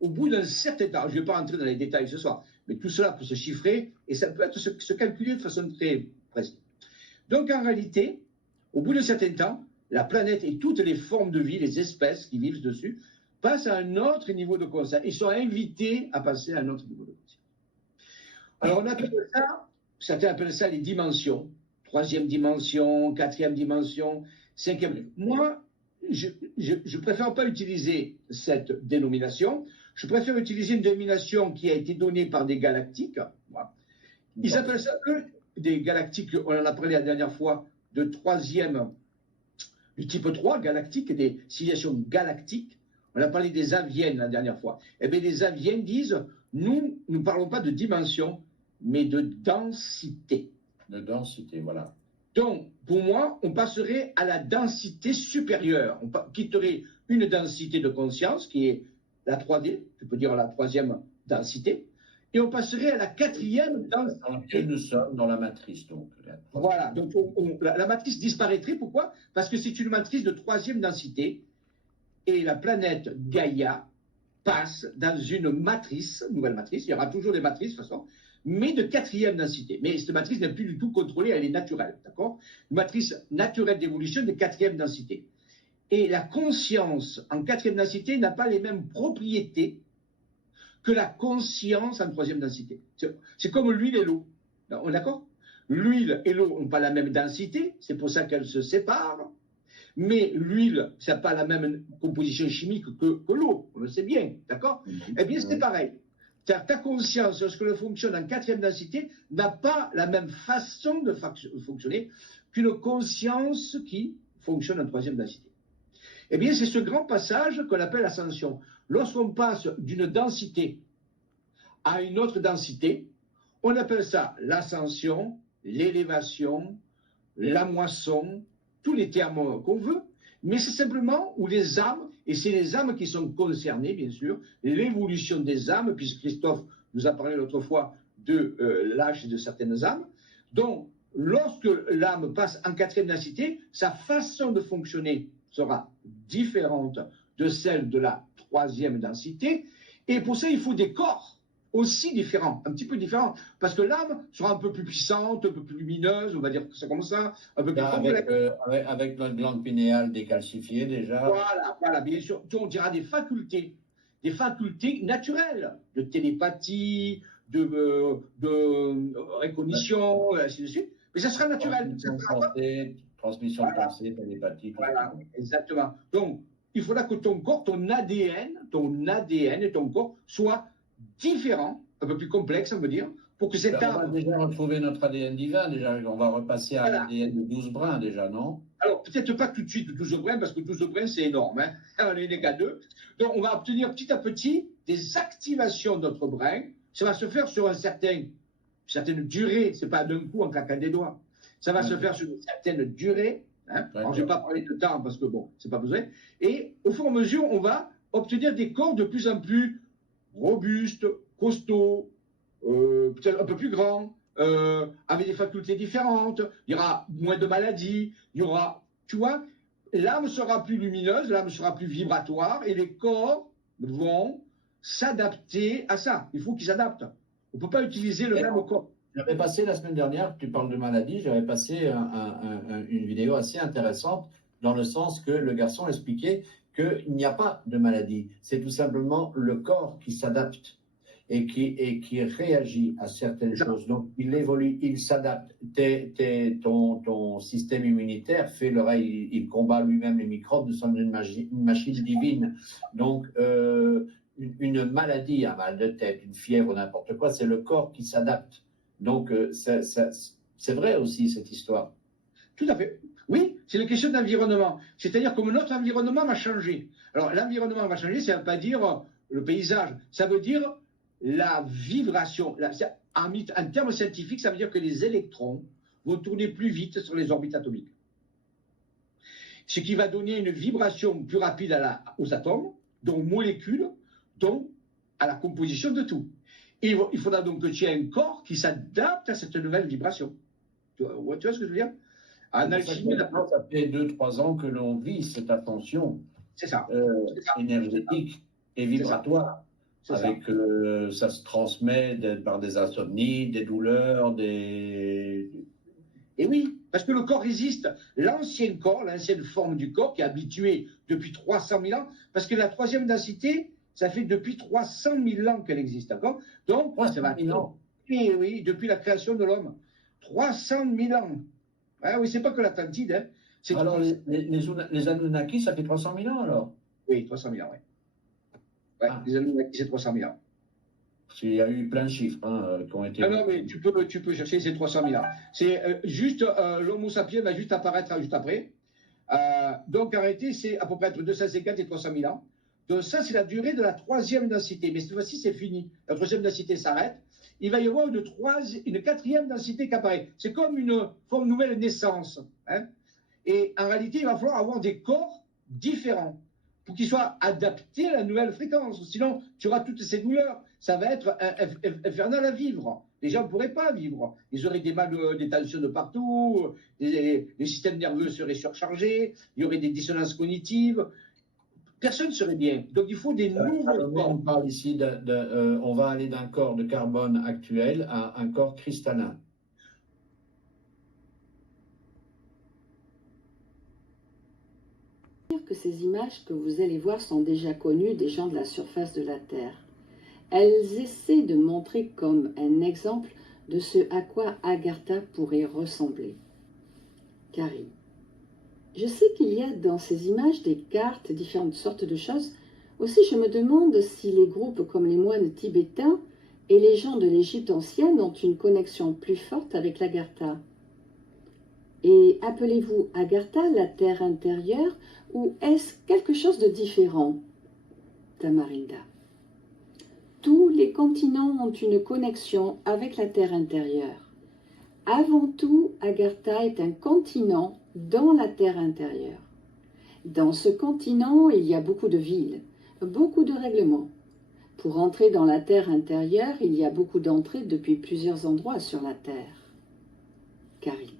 au bout d'un certain temps, je ne vais pas rentrer dans les détails ce soir, mais tout cela peut se chiffrer et ça peut être se calculer de façon très précise. Donc en réalité, au bout d'un certain temps, la planète et toutes les formes de vie, les espèces qui vivent dessus, passent à un autre niveau de conscience. Ils sont invités à passer à un autre niveau de conscience. Alors on appelle ça, certains appellent ça les dimensions, 3e dimension, 4e dimension, 5e. Moi, je ne préfère pas utiliser cette dénomination. Je préfère utiliser une dénomination qui a été donnée par des galactiques. Voilà. Ils appellent ça, eux, des galactiques, on en a parlé la dernière fois, de 3e, du type 3 galactique, des civilisations galactiques. On a parlé des aviennes la dernière fois. Eh bien, les aviennes disent, nous ne parlons pas de dimension, mais de densité. De densité, voilà. Donc, pour moi, on passerait à la densité supérieure. On quitterait une densité de conscience, qui est la 3D, tu peux dire la 3e densité, et on passerait à la 4e densité. Dans laquelle nous sommes, dans la matrice, donc. Voilà, donc la matrice disparaîtrait. Pourquoi? Parce que c'est une matrice de 3e densité, et la planète Gaïa passe dans une matrice, nouvelle matrice, il y aura toujours des matrices de toute façon, mais de 4e densité. Mais cette matrice n'est plus du tout contrôlée, elle est naturelle, d'accord? Une matrice naturelle d'évolution de 4e densité. Et la conscience en 4e densité n'a pas les mêmes propriétés que la conscience en 3e densité. C'est comme l'huile et l'eau, on est d'accord? L'huile et l'eau n'ont pas la même densité, c'est pour ça qu'elles se séparent. Mais l'huile, ça n'a pas la même composition chimique que l'eau, on le sait bien, d'accord? Eh bien, c'est pareil. Ta conscience, lorsque elle fonctionne en 4e densité, n'a pas la même façon de fonctionner qu'une conscience qui fonctionne en 3e densité. Eh bien, c'est ce grand passage qu'on appelle ascension. Lorsqu'on passe d'une densité à une autre densité, on appelle ça l'ascension, l'élévation, la moisson, tous les termes qu'on veut, mais c'est simplement où les âmes, et c'est les âmes qui sont concernées, bien sûr, l'évolution des âmes, puisque Christophe nous a parlé l'autre fois de l'âge de certaines âmes. Donc, lorsque l'âme passe en 4e densité, sa façon de fonctionner sera différente de celle de la 3e densité, et pour ça, il faut des corps aussi différents, un petit peu différents, parce que l'âme sera un peu plus puissante, un peu plus lumineuse, on va dire que c'est comme ça, un peu plus complexe. Avec notre glande pinéale décalcifiée déjà. Voilà, bien sûr. On dira des facultés naturelles, de télépathie, de recognition, ainsi de suite. Mais ça sera naturel. Transmission de pensée, télépathie. Voilà, exactement. Donc, il faudra que ton corps, ton ADN et ton corps soient différents, un peu plus complexes, on veut dire, pour que cet arbre... On va déjà retrouver notre ADN divin, déjà. On va repasser à l'ADN de 12 brins, déjà, non? Alors, peut-être pas tout de suite 12 brins, parce que 12 brins, c'est énorme. Hein, on est les cas 2. Donc, on va obtenir petit à petit des activations de notre brin. Ça va se faire sur une certaine durée. C'est pas d'un coup en claquant des doigts. Ça va se faire sur une certaine durée. Hein. Alors, je ne vais pas parler de temps, parce que, bon, c'est pas besoin. Et au fur et à mesure, on va obtenir des corps de plus en plus robustes, costauds, peut-être un peu plus grands, avec des facultés différentes, il y aura moins de maladies, il y aura, tu vois, l'âme sera plus lumineuse, l'âme sera plus vibratoire, et les corps vont s'adapter à ça. Il faut qu'ils s'adaptent. On ne peut pas utiliser le même corps. J'avais passé la semaine dernière, tu parles de maladie, j'avais passé une vidéo assez intéressante, dans le sens que le garçon expliquait qu'il n'y a pas de maladie. C'est tout simplement le corps qui s'adapte et qui réagit à certaines choses. Donc, il évolue, il s'adapte. Ton système immunitaire fait il combat lui-même les microbes. Nous sommes une machine divine. Donc, une maladie, un mal de tête, une fièvre, n'importe quoi, c'est le corps qui s'adapte. Donc, c'est vrai aussi, cette histoire. Tout à fait. Oui, c'est une question d'environnement. C'est-à-dire que notre environnement va changer. Alors, l'environnement va changer, ça ne veut pas dire le paysage. Ça veut dire la vibration. En termes scientifiques, ça veut dire que les électrons vont tourner plus vite sur les orbites atomiques. Ce qui va donner une vibration plus rapide aux atomes, donc aux molécules, donc à la composition de tout. Et il faudra donc que tu aies un corps qui s'adapte à cette nouvelle vibration. Tu vois ce que je veux dire? En alchimie, ça fait 2-3 ans que l'on vit cette ascension énergétique. et C'est ça. vibratoire. C'est ça. Avec, ça se transmet par des insomnies, des douleurs, des... Et oui, parce que le corps résiste. L'ancien corps, l'ancienne forme du corps qui est habitué depuis 300 000 ans, parce que la troisième densité, ça fait depuis 300 000 ans qu'elle existe, d'accord? Donc, ça 300 va 000 ans. oui, oui, depuis la création de l'homme. 300 000 ans. Ah oui, c'est pas que l'Atlantide, hein. C'est Alors, 300. les Anunnaki, ça fait 300 000 ans, alors? Oui, 300 000 ans, oui. Ouais, Ah, les Anunnaki, c'est 300 000 ans. parce qu'il y a eu plein de chiffres hein, qui ont été... Non, non, mais tu peux chercher, c'est 300 000 ans. C'est juste, l'Homo sapiens va juste apparaître juste après. Donc, en réalité, c'est à peu près entre 250 et 300 000 ans. Donc, ça, c'est la durée de la troisième densité. Mais cette fois-ci, c'est fini. La troisième densité s'arrête. Il va y avoir une quatrième densité qui apparaît. C'est comme une forme nouvelle naissance. Hein. Et en réalité, il va falloir avoir des corps différents pour qu'ils soient adaptés à la nouvelle fréquence. Sinon, tu auras toutes ces douleurs. Ça va être infernal à vivre. Les gens ne pourraient pas vivre. Ils auraient des mal, des tensions de partout, les systèmes nerveux seraient surchargés, il y aurait des dissonances cognitives. Personne ne serait bien. Donc, il faut des nouveaux Salomé nous corps. parle ici on va aller d'un corps de carbone actuel à un corps cristallin. Que ces images que vous allez voir sont déjà connues des gens de la surface de la Terre. Elles essaient de montrer comme un exemple de ce à quoi Agartha pourrait ressembler. Carrie. Je sais qu'il y a dans ces images des cartes, différentes sortes de choses. Aussi, je me demande si les groupes comme les moines tibétains et les gens de l'Égypte ancienne ont une connexion plus forte avec l'Agartha. Et appelez-vous Agartha la terre intérieure ou est-ce quelque chose de différent? Tamarinda. Tous les continents ont une connexion avec la terre intérieure. Avant tout, Agartha est un continent dans la terre intérieure. Dans ce continent, il y a beaucoup de villes, beaucoup de règlements. Pour entrer dans la terre intérieure, il y a beaucoup d'entrées depuis plusieurs endroits sur la terre. Carrie.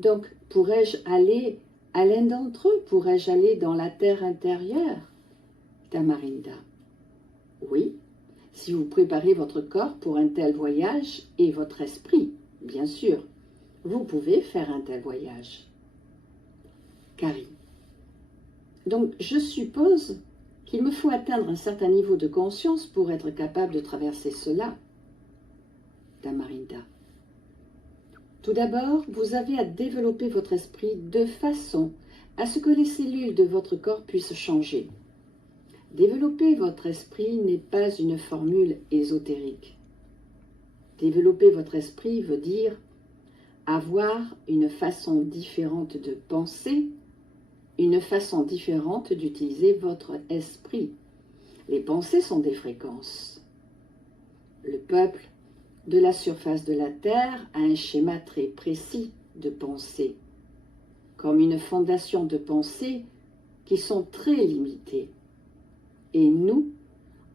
Donc, pourrais-je aller à l'un d'entre eux? Pourrais-je aller dans la terre intérieure? Tamarinda. Oui, si vous préparez votre corps pour un tel voyage et votre esprit, bien sûr, vous pouvez faire un tel voyage. Carrie. Donc, je suppose qu'il me faut atteindre un certain niveau de conscience pour être capable de traverser cela. Tamarinda. Tout d'abord, vous avez à développer votre esprit de façon à ce que les cellules de votre corps puissent changer. Développer votre esprit n'est pas une formule ésotérique. Développer votre esprit veut dire avoir une façon différente de penser, une façon différente d'utiliser votre esprit. Les pensées sont des fréquences. Le peuple de la surface de la Terre a un schéma très précis de pensée, comme une fondation de pensées qui sont très limitées. Et nous,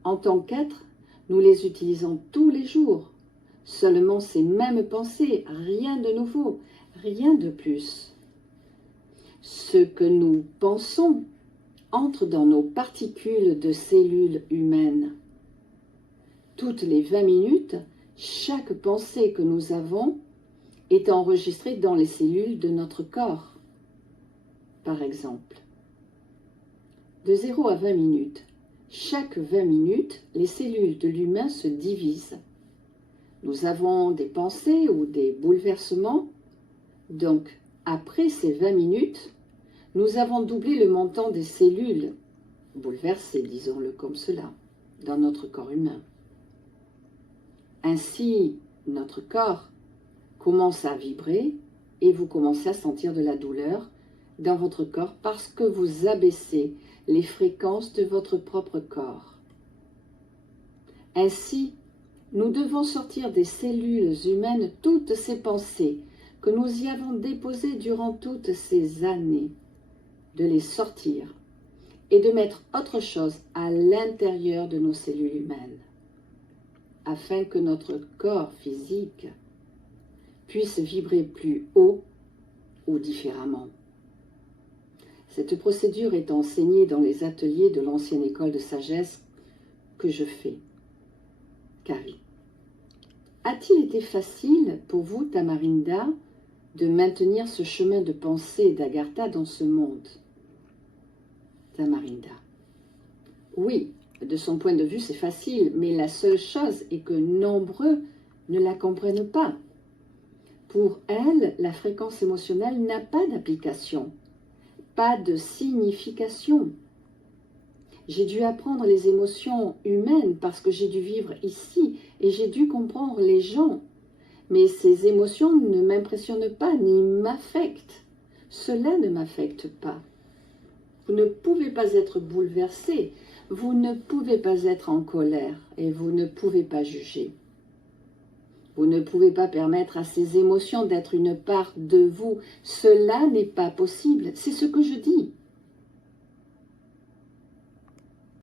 en tant qu'êtres, nous les utilisons tous les jours. Seulement ces mêmes pensées, rien de nouveau, rien de plus. Ce que nous pensons entre dans nos particules de cellules humaines. Toutes les 20 minutes, chaque pensée que nous avons est enregistrée dans les cellules de notre corps. Par exemple, de 0 à 20 minutes, chaque 20 minutes, les cellules de l'humain se divisent. Nous avons des pensées ou des bouleversements. Donc, après ces 20 minutes, nous avons doublé le montant des cellules bouleversées, disons-le comme cela, dans notre corps humain. Ainsi, notre corps commence à vibrer et vous commencez à sentir de la douleur dans votre corps parce que vous abaissez les fréquences de votre propre corps. Ainsi, nous devons sortir des cellules humaines toutes ces pensées que nous y avons déposées durant toutes ces années, de les sortir et de mettre autre chose à l'intérieur de nos cellules humaines, afin que notre corps physique puisse vibrer plus haut ou différemment. Cette procédure est enseignée dans les ateliers de l'ancienne école de sagesse que je fais. Carrie. A-t-il été facile pour vous, Tamarinda, de maintenir ce chemin de pensée d'Agartha dans ce monde? Tamarinda. Oui, de son point de vue, c'est facile, mais la seule chose est que nombreux ne la comprennent pas. Pour elle, la fréquence émotionnelle n'a pas d'application, pas de signification. J'ai dû apprendre les émotions humaines parce que j'ai dû vivre ici et j'ai dû comprendre les gens. Mais ces émotions ne m'impressionnent pas ni m'affectent. Cela ne m'affecte pas. Vous ne pouvez pas être bouleversé, vous ne pouvez pas être en colère et vous ne pouvez pas juger. Vous ne pouvez pas permettre à ces émotions d'être une part de vous. Cela n'est pas possible, c'est ce que je dis.